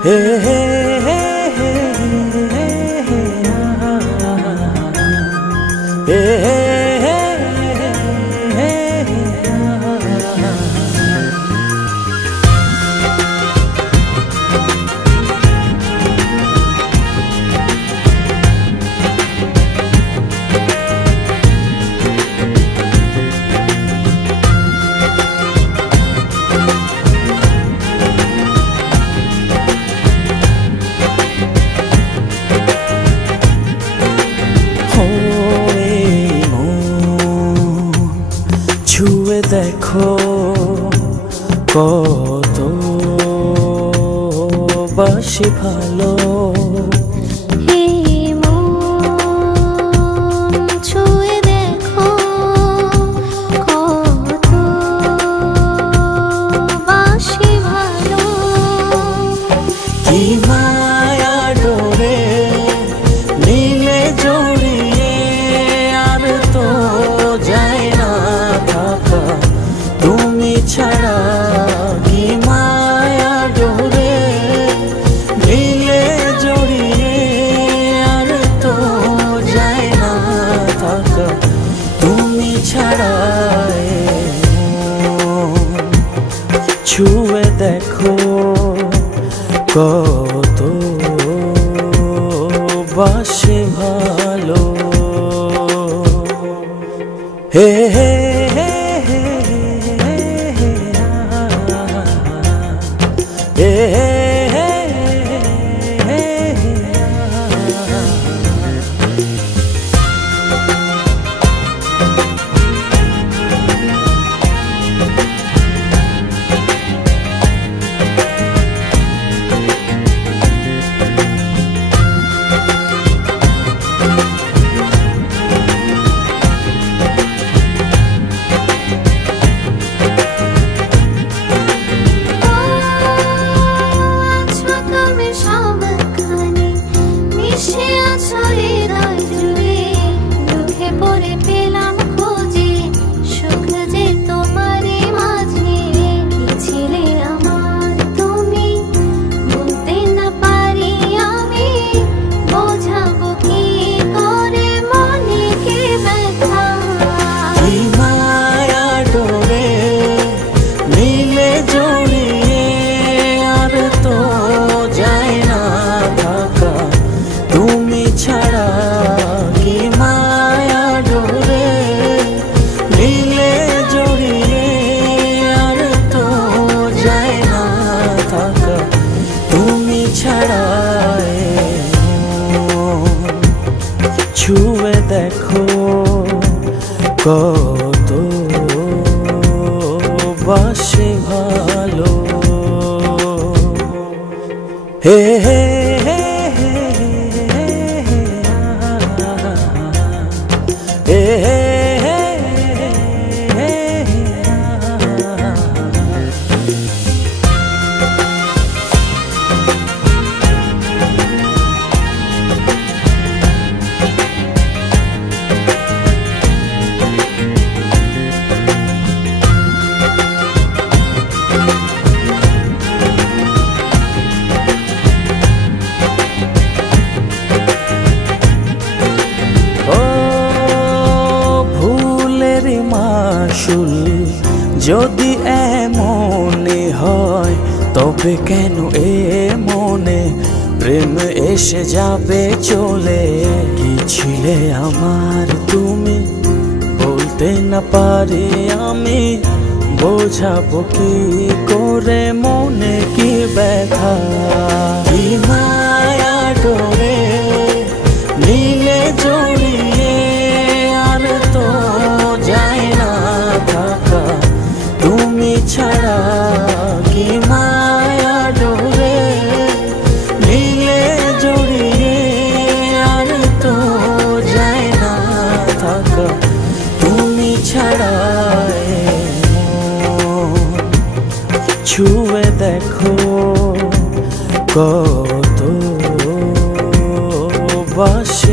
হে হে হে হে হে হে ছুঁয়ে দেখো কত বাসি ভালো ছুঁয়ে দেখো কত বাসি ভালো কি মায়া ডোরে নীলে জড়িয়ে আর তো যায় না থাকা তুমি ছাড়া কি মায়া ডোরে নীলে জড়িয়ে আর তো যায় না থাকা তুমি ছাড়া ছুঁয়ে দেখো কত বাসে ভালো হে হে হে হে হে হে ছাড়া কি মায়া ডোরে নীলে জড়িয়ে আর তো যায় না থাকা তুমি ছাড়া ছুঁয়ে দেখো কত বাসে ভালো হে হে মাসুল যদি এমনই হয় তবে কেন এ মনে প্রেম এসে যাবে চলে কি ছিলে আমার তুমি বলতে না পারি আমি বোঝাবো কি করে মনে কি ব্যথা কি মায়া ডোরে নীলে জড়িয়ে আর তো যায় না থাকা তুমি ছাড়া কি মায়া ডোরে নীলে জড়িয়ে আর তো যায় না থাকা তুমি ছাড়া ছুঁয়ে দেখো কত বাসে